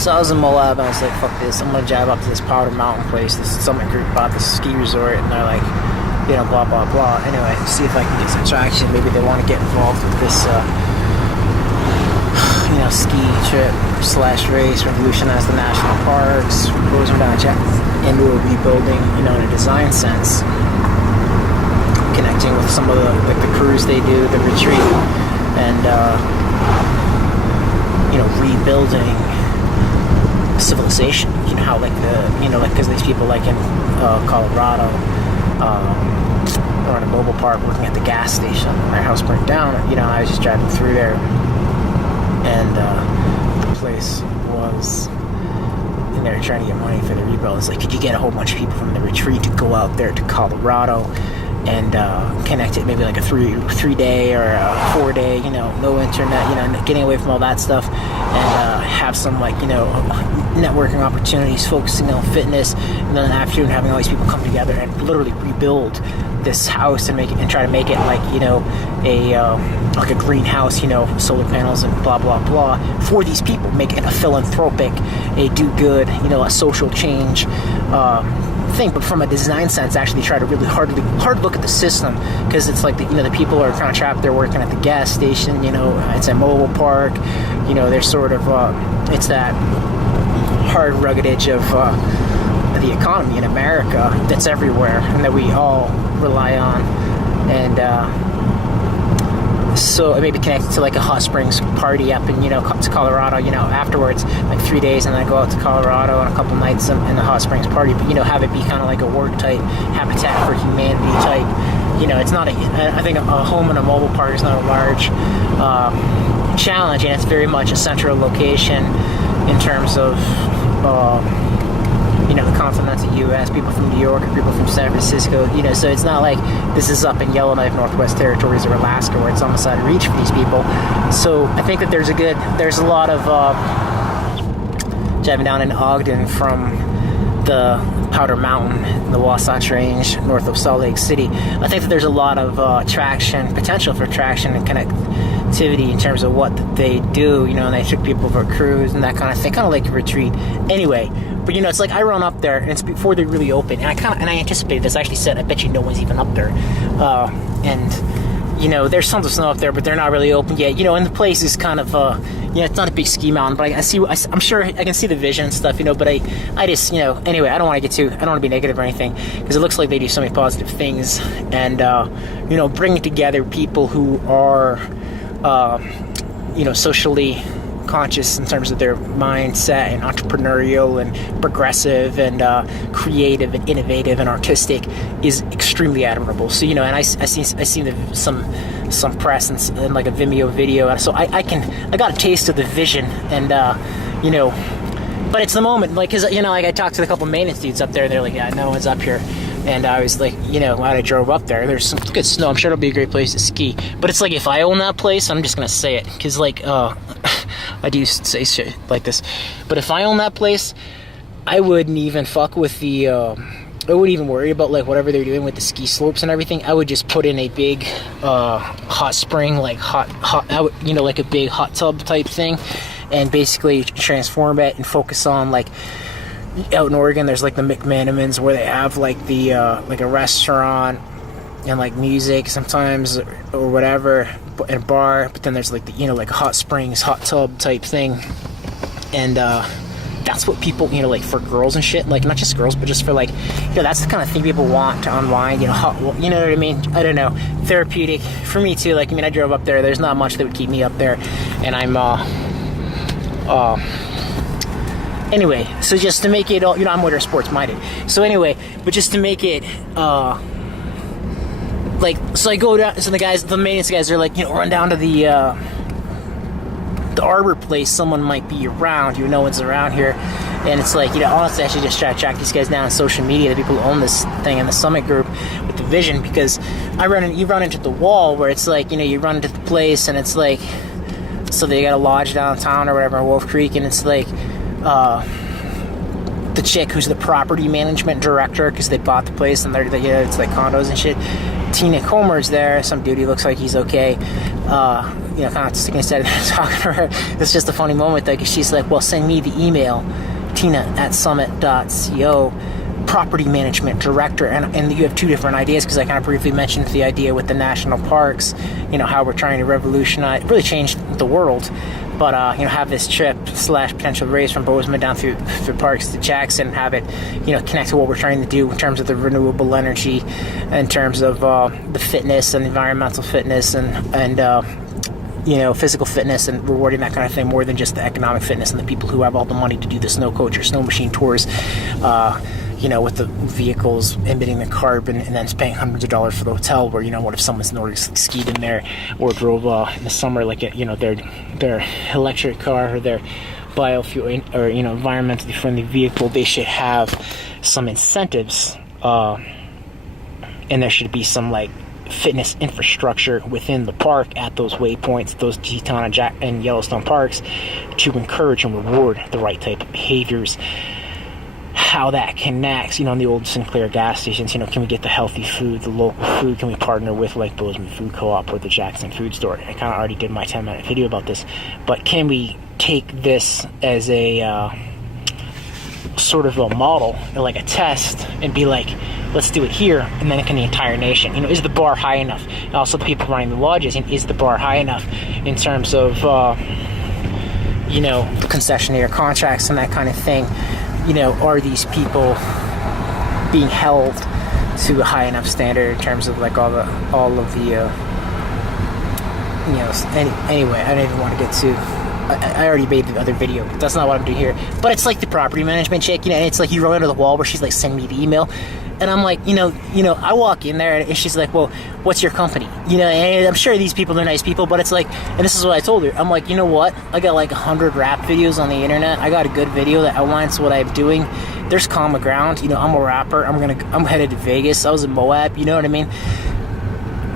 So I was in Moab and I was like, fuck this, I'm gonna drive up to this Powder Mountain place. This summit group bought this ski resort and they're like, you know, blah blah blah. Anyway, see if I can get some traction. Maybe they want to get involved with this you know, ski trip / race, revolutionize the national parks, goes down into a rebuilding, you know, in a design sense, connecting with some of the like the cruise they do, the retreat, and you know, rebuilding civilization. You know how like the, you know, like because these people like in Colorado or in a mobile park working at the gas station, their house burnt down. You know, I was just driving through there, and the place was, and they were trying to get money for the rebuild. It's like, could you get a whole bunch of people from the retreat to go out there to Colorado and connect it, maybe like a three day or a 4-day, you know, no internet, you know, getting away from all that stuff, and have some like, you know, networking opportunities, focusing on fitness, and then after having all these people come together and literally rebuild this house and make it, and try to make it like, you know, a like a greenhouse, you know, solar panels and blah blah blah for these people, make it a philanthropic, a do good, you know, a social change thing, but from a design sense, actually try to really hard look at the system, because it's like the, you know, the people are kind of trapped there working at the gas station, you know, it's a mobile park, you know, they're sort of it's that hard rugged edge of the economy in America that's everywhere and that we all rely on, and so maybe connected to like a hot springs party up in, you know, to Colorado, you know, afterwards, like 3 days, and then go out to Colorado on a couple nights in the hot springs party, but, you know, have it be kind of like a work type, Habitat for Humanity type, you know, it's not I think a home in a mobile park is not a large challenge, and it's very much a central location in terms of you know, the continental U.S., people from New York, or people from San Francisco, you know, so it's not like this is up in Yellowknife, Northwest Territories, or Alaska, where it's almost out of reach for these people. So I think that there's a lot of driving down in Ogden from the Powder Mountain, the Wasatch Range, north of Salt Lake City. I think that there's a lot of potential for traction and connectivity in terms of what they do, you know, and they took people for a cruise and that kind of thing, kind of like a retreat. Anyway, but, you know, it's like I run up there, and it's before they really open, and I anticipated this. I actually said, I bet you no one's even up there, and, you know, there's tons of snow up there, but they're not really open yet, you know, and the place is kind of, you know, it's not a big ski mountain, but I'm sure I can see the vision and stuff, you know, but I just, you know, anyway, I don't want to be negative or anything, because it looks like they do so many positive things, and, you know, bringing together people who are, you know, socially conscious in terms of their mindset, and entrepreneurial and progressive and creative and innovative and artistic is extremely admirable. So, you know, and I seen some press and like a Vimeo video, so I got a taste of the vision, and you know, but it's the moment, like, because, you know, like I talked to a couple maintenance dudes up there, and they're like, yeah, no one's up here. And I was like, you know, when I drove up there's some good snow. I'm sure it'll be a great place to ski. But it's like, if I own that place, I'm just going to say it, because, like, I do say shit like this. But if I own that place, I wouldn't even fuck with the, I wouldn't even worry about, like, whatever they're doing with the ski slopes and everything. I would just put in a big hot spring, like you know, like a big hot tub type thing, and basically transform it and focus on, like, out in Oregon, there's like the McManamans, where they have like the like a restaurant and like music sometimes or whatever, and a bar. But then there's like the, you know, like hot springs, hot tub type thing, and that's what people, you know, like for girls and shit, like not just girls, but just for, like, you know, that's the kind of thing people want to unwind. You know, you know what I mean? I don't know, therapeutic for me too. Like, I mean, I drove up there. There's not much that would keep me up there, and I'm anyway, so just to make it all, you know, I'm water sports minded. So anyway, but just to make it, like, so I go down, so the maintenance guys are like, you know, run down to the arbor place. Someone might be around, you know, no one's around here. And it's like, you know, honestly, I should just try to track these guys down on social media, the people who own this thing in the summit group with the vision, because you run into the wall where it's like, you know, you run into the place and it's like, so they got a lodge downtown or whatever in Wolf Creek, and it's like, the chick who's the property management director, because they bought the place and they're, you know, it's like condos and shit. Tina Comer's there, some dude who looks like he's okay. kind of sticking his head and talking to her. It's just a funny moment, though, because she's like, well, send me the email, tina@summit.co, property management director. And you have two different ideas, because I kind of briefly mentioned the idea with the national parks, how we're trying to revolutionize, really change the world. But, have this trip / potential race from Bozeman down through parks to Jackson, have it, connect to what we're trying to do in terms of the renewable energy, in terms of the fitness and environmental fitness and physical fitness, and rewarding that kind of thing more than just the economic fitness and the people who have all the money to do the snow coach or snow machine tours, with the vehicles emitting the carbon, and then paying hundreds of dollars for the hotel, where, what if someone's Nordic skied in there or drove in the summer, like, their electric car or their biofuel or, environmentally friendly vehicle. They should have some incentives, and there should be some, like, fitness infrastructure within the park at those waypoints, those Teton and Yellowstone parks, to encourage and reward the right type of behaviors. How that connects, in the old Sinclair gas stations, can we get the healthy food, the local food? Can we partner with, like, Bozeman Food Co-op or the Jackson Food Store? I kind of already did my 10-minute video about this, but can we take this as a sort of a model, like a test, and be like, let's do it here, and then can the entire nation? Is the bar high enough? And also the people running the lodges, is the bar high enough in terms of, concessionaire contracts and that kind of thing? Are these people being held to a high enough standard in terms of, like, all of the anyway, I don't even want to get to. I already made the other video. That's not what I'm doing here. But it's like the property management chick, and it's like you run into the wall where she's like, send me the email. And I'm like, I walk in there and she's like, well, what's your company? And I'm sure these people are nice people, but it's like, and this is what I told her. I'm like, you know what? I got like 100 rap videos on the internet. I got a good video that outlines what I'm doing. There's common ground. I'm a rapper. I'm headed to Vegas. I was in Moab. You know what I mean?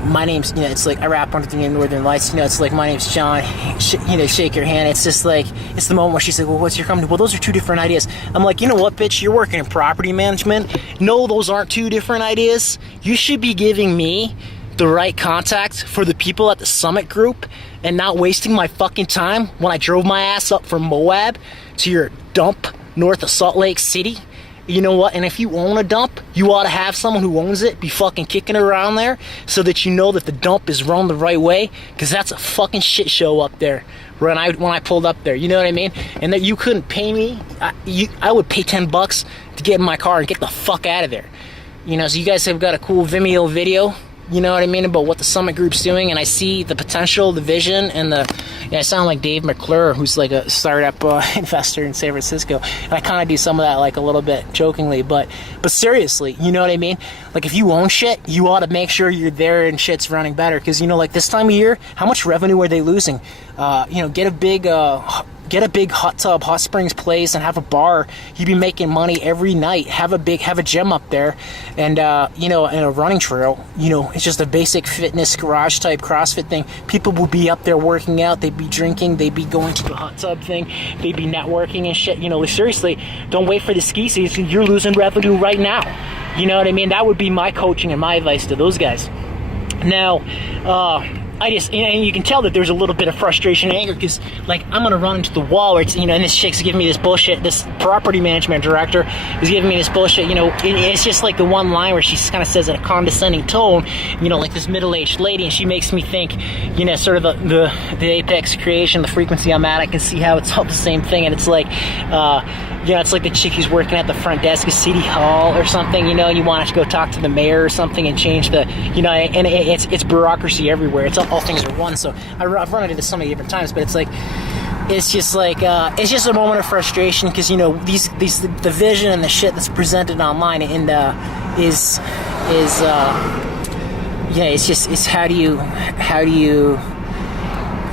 My name's, it's like I rap under the Northern Lights. It's like, my name's John. Shake your hand. It's just like, it's the moment where she's like, well, what's your company? Well, those are two different ideas. I'm like, you know what, bitch? You're working in property management. No, those aren't two different ideas. You should be giving me the right contact for the people at the Summit Group and not wasting my fucking time when I drove my ass up from Moab to your dump north of Salt Lake City. You know what? And if you own a dump, you ought to have someone who owns it be fucking kicking around there so that you know that the dump is run the right way, because that's a fucking shit show up there when I pulled up there. You know what I mean? And that you couldn't pay me. I would pay $10 to get in my car and get the fuck out of there. So you guys have got a cool Vimeo video, you know what I mean, about what the Summit Group's doing, and I see the potential, the vision, and I sound like Dave McClure, who's like a startup investor in San Francisco, and I kind of do some of that, like, a little bit jokingly, but seriously, you know what I mean? Like, if you own shit, you ought to make sure you're there and shit's running better, because, like, this time of year, how much revenue are they losing? Get a big hot tub, hot springs place, and have a bar. You'd be making money every night. Have a gym up there, and and a running trail. It's just a basic fitness garage type CrossFit thing. People will be up there working out. They'd be drinking. They'd be going to the hot tub thing. They'd be networking and shit. Seriously, don't wait for the ski season. You're losing revenue right now. You know what I mean? That would be my coaching and my advice to those guys. Now, and you can tell that there's a little bit of frustration and anger, because, like, I'm gonna run into the wall where it's, and this chick's giving me this bullshit. This property management director is giving me this bullshit. It's just like the one line where she kind of says in a condescending tone, like this middle-aged lady, and she makes me think, sort of the apex creation, the frequency I'm at. I can see how it's all the same thing, and it's like, it's like the chick who's working at the front desk of City Hall or something. You want to go talk to the mayor or something and change the, and it's bureaucracy everywhere. It's all things are one. So I've run into this so many different times, but it's like, it's just a moment of frustration, because the vision and the shit that's presented online and it's how do you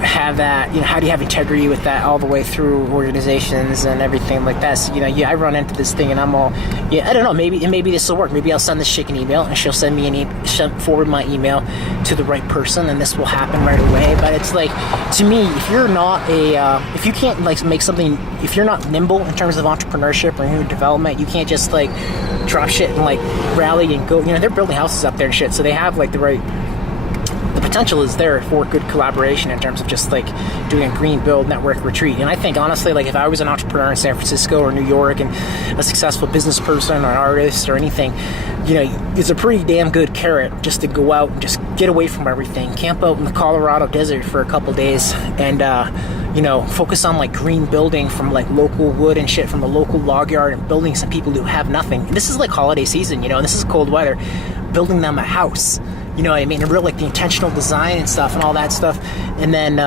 have that, how do you have integrity with that all the way through organizations and everything like that? So, I run into this thing and I'm all, I don't know, maybe this will work. Maybe I'll send this chick an email and she'll send me she'll forward my email to the right person, and this will happen right away. But it's like, to me, if you're not if you can't, like, make something, if you're not nimble in terms of entrepreneurship or human development, you can't just, like, drop shit and, like, rally and go. They're building houses up there and shit, so they have, like, the potential is there for good collaboration in terms of just like doing a green build network retreat. And I think honestly, like if I was an entrepreneur in San Francisco or New York and a successful business person or an artist or anything, you know, it's a pretty damn good carrot just to go out and just get away from everything, camp out in the Colorado desert for a couple days, and you know, focus on like green building from like local wood and shit from the local log yard, and building some people who have nothing. And this is like holiday season, you know, and this is cold weather, building them a house, you know what I mean, and real like the intentional design and stuff and all that stuff, and then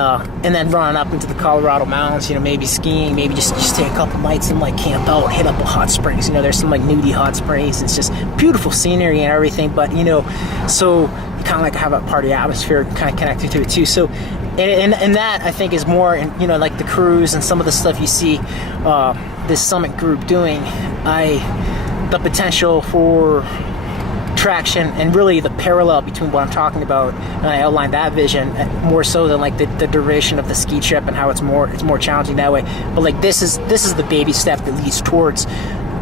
running up into the Colorado mountains, you know, maybe skiing, maybe just take a couple nights and like camp out, hit up a hot springs, you know, there's some like nudie hot springs, it's just beautiful scenery and everything, but you know, so you kind of like have a party atmosphere kind of connected to it too. So and that I think is more, you know, like the cruise and some of the stuff you see this summit group doing, the potential for traction and really the parallel between what I'm talking about, and I outlined that vision more so than like the duration of the ski trip and how it's more challenging that way. But like this is the baby step that leads towards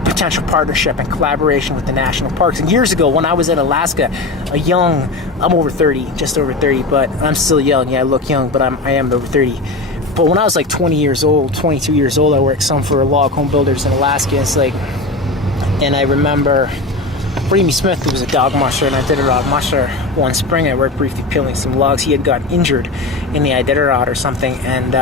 potential partnership and collaboration with the national parks. And years ago when I was in Alaska, I'm over 30, just over 30, but I'm still young. Yeah, I look young, but I am over 30. But when I was like 22 years old, I worked some for log home builders in Alaska. It's like, and I remember Brady Smith, who was a dog musher, and I did a dog musher one spring. I worked briefly peeling some logs. He had got injured in the Iditarod or something, and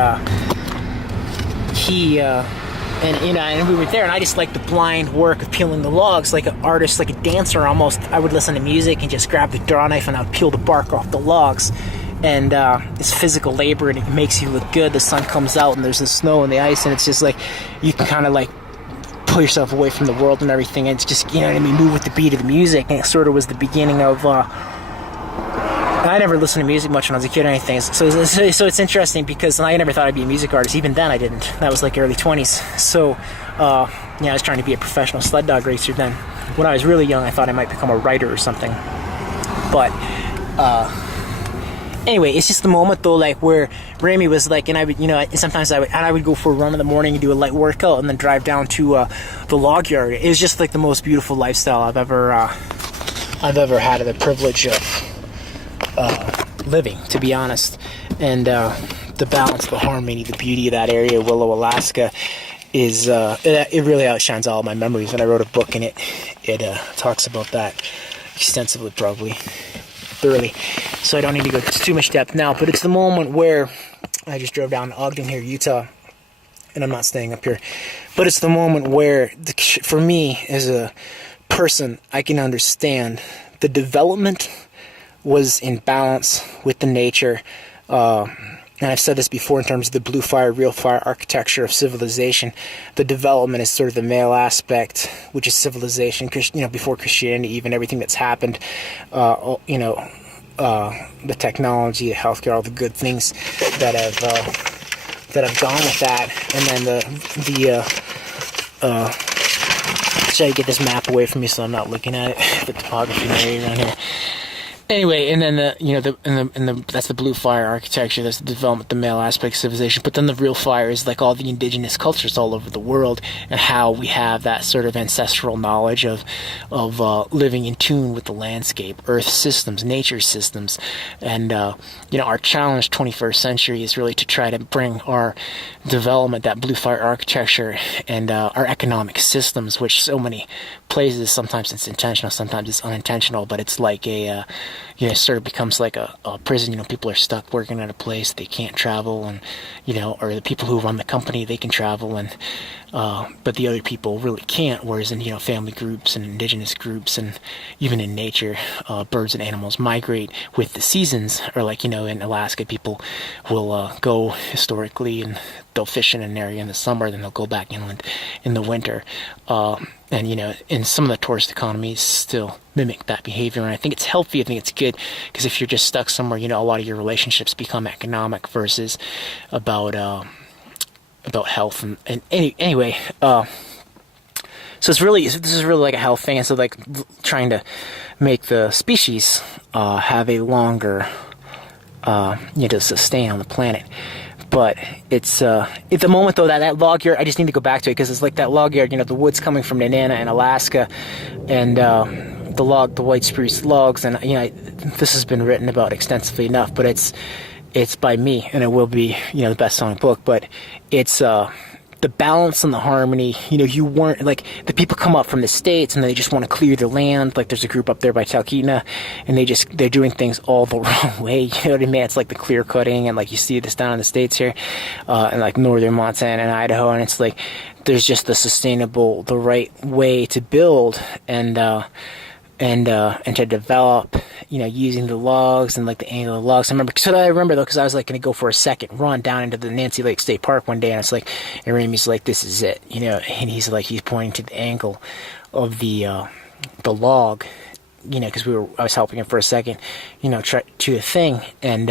and we were there, and I just like the blind work of peeling the logs, like an artist, like a dancer almost. I would listen to music and just grab the draw knife and I would peel the bark off the logs. And it's physical labor, and it makes you look good. The sun comes out, and there's the snow and the ice, and it's just like you can kind of like pull yourself away from the world and everything, and it's just, you know what I mean, move with the beat of the music. And it sort of was the beginning of I never listened to music much when I was a kid or anything, so it's interesting because I never thought I'd be a music artist. Even then I didn't. That was like early 20s. So I was trying to be a professional sled dog racer then. When I was really young, I thought I might become a writer or something, but anyway, it's just the moment though, like where Ramy was like, and I would, you know, sometimes I would go for a run in the morning and do a light workout and then drive down to the log yard. It was just like the most beautiful lifestyle I've ever had the privilege of living, to be honest. And the balance, the harmony, the beauty of that area, Willow, Alaska, is it really outshines all of my memories. And I wrote a book in it. It talks about that extensively, probably thoroughly, so I don't need to go into too much depth now. But it's the moment where I just drove down to Ogden here, Utah, and I'm not staying up here, but it's the moment where for me as a person, I can understand the development was in balance with the nature, and I've said this before in terms of the blue fire, real fire architecture of civilization. The development is sort of the male aspect, which is civilization, you know, before Christianity, even everything that's happened, you know, the technology, the healthcare, all the good things that have gone with that. And then should I get this map away from me so I'm not looking at it? The topography area around here. Anyway, and then that's the blue fire architecture. That's the development, the male aspect of civilization. But then the real fire is like all the indigenous cultures all over the world, and how we have that sort of ancestral knowledge of living in tune with the landscape, earth systems, nature systems. And you know, our challenge 21st century is really to try to bring our development, that blue fire architecture, and our economic systems, which so many places, sometimes it's intentional, sometimes it's unintentional, but it's like a you know, it sort of becomes like a prison. You know, people are stuck working at a place, they can't travel, and you know, or the people who run the company, they can travel, and but the other people really can't. Whereas in, you know, family groups and indigenous groups, and even in nature, birds and animals migrate with the seasons. Or like, you know, in Alaska, people will go historically and they'll fish in an area in the summer, then they'll go back inland in the winter. And, you know, and some of the tourist economies still mimic that behavior. And I think it's healthy. I think it's good, because if you're just stuck somewhere, you know, a lot of your relationships become economic versus about health. And anyway, so this is really like a health thing. And so like trying to make the species have a longer, you know, to sustain on the planet. But it's at the moment though, that log yard, I just need to go back to it because it's like that log yard, you know, the wood's coming from Nenana in Alaska, and the white spruce logs, and this has been written about extensively enough, but it's by me, and it will be the best-selling book. But it's the balance and the harmony. You weren't like the people come up from the States and they just want to clear the land. Like there's a group up there by Talkeetna, and they're doing things all the wrong way. You know what I mean? It's like the clear cutting, and like you see this down in the States here, and like northern Montana and Idaho, and it's like there's just the right way to build and to develop, using the logs and like the angle of the logs. I remember though, because I was like going to go for a second run down into the Nancy Lake State Park one day, and it's like, and Ramey's like, this is it, and he's pointing to the angle of the log, because I was helping him for a second, try to the thing, and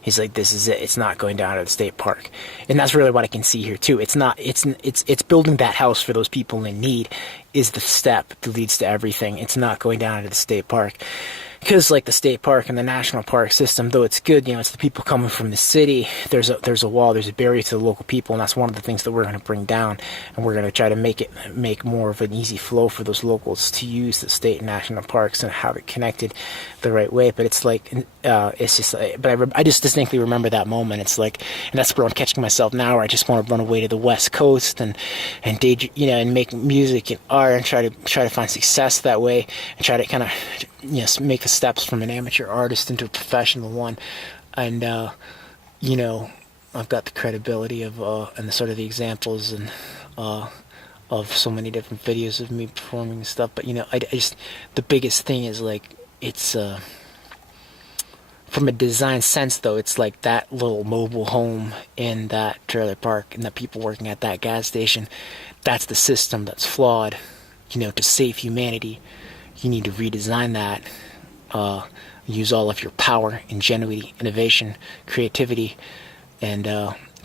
he's like, this is it. It's not going down to the state park. And that's really what I can see here too. It's building that house for those people in need is the step that leads to everything. It's not going down to the state park. Because like the state park and the national park system, though it's good, it's the people coming from the city. There's a wall, there's a barrier to the local people, and that's one of the things that we're going to bring down, and we're going to try to make more of an easy flow for those locals to use the state and national parks and have it connected the right way. But it's like it's just, but I just distinctly remember that moment. It's like, and that's where I'm catching myself now, where I just want to run away to the West Coast and and make music and art and try to find success that way, and try to kind of make the steps from an amateur artist into a professional one. And I've got the credibility of and the sort of the examples and of so many different videos of me performing and stuff. But I just, the biggest thing is like, it's from a design sense though, it's like that little mobile home in that trailer park and the people working at that gas station. That's the system that's flawed. To save humanity, you need to redesign that, use all of your power, ingenuity, innovation, creativity, and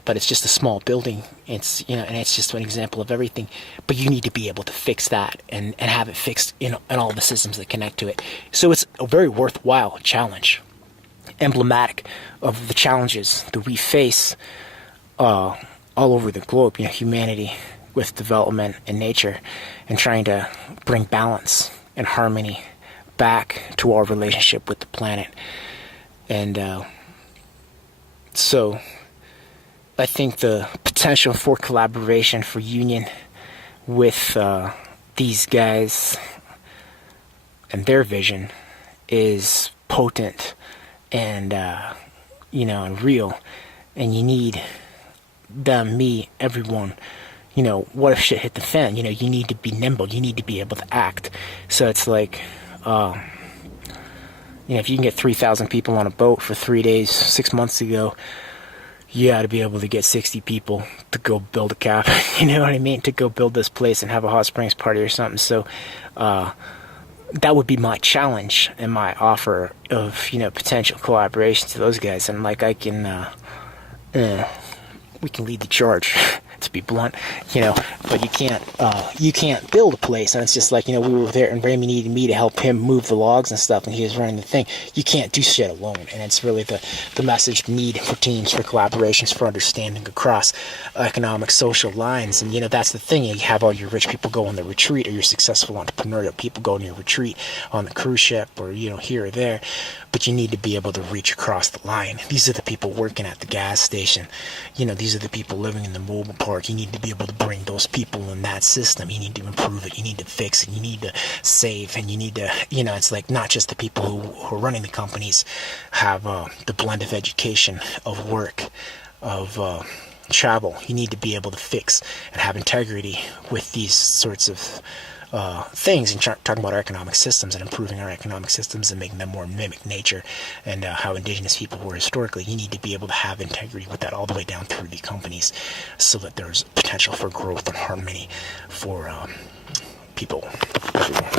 but it's just a small building. It's and it's just an example of everything. But you need to be able to fix that and have it fixed in all the systems that connect to it. So it's a very worthwhile challenge, emblematic of the challenges that we face all over the globe. Humanity with development and nature, and trying to bring balance and harmony back to our relationship with the planet. And so I think the potential for collaboration, for union with these guys and their vision is potent and and real. And you need them, me, everyone. What if shit hit the fan? You need to be nimble. You need to be able to act. So it's like, if you can get 3,000 people on a boat for 3 days 6 months ago, you got to be able to get 60 people to go build a cabin. You know what I mean? To go build this place and have a hot springs party or something. So that would be my challenge and my offer of potential collaboration to those guys. And like I can, we can lead the charge. To be blunt, but you can't build a place, and it's just like, we were there and Ramey needed me to help him move the logs and stuff, and he was running the thing. You can't do shit alone, and it's really the message, need for teams, for collaborations, for understanding across economic, social lines. And that's the thing, you have all your rich people go on the retreat, or your successful entrepreneurial people go on your retreat on the cruise ship, or here or there, but you need to be able to reach across the line. These are the people working at the gas station, these are the people living in the mobile park. You need to be able to bring those people in that system. You need to improve it. You need to fix it. You need to save, and you need to, it's like not just the people who are running the companies have the blend of education, of work, of travel. You need to be able to fix and have integrity with these sorts of things, and talking about our economic systems and improving our economic systems and making them more mimic nature and how indigenous people were historically. You need to be able to have integrity with that all the way down through the companies, so that there's potential for growth and harmony for people everywhere.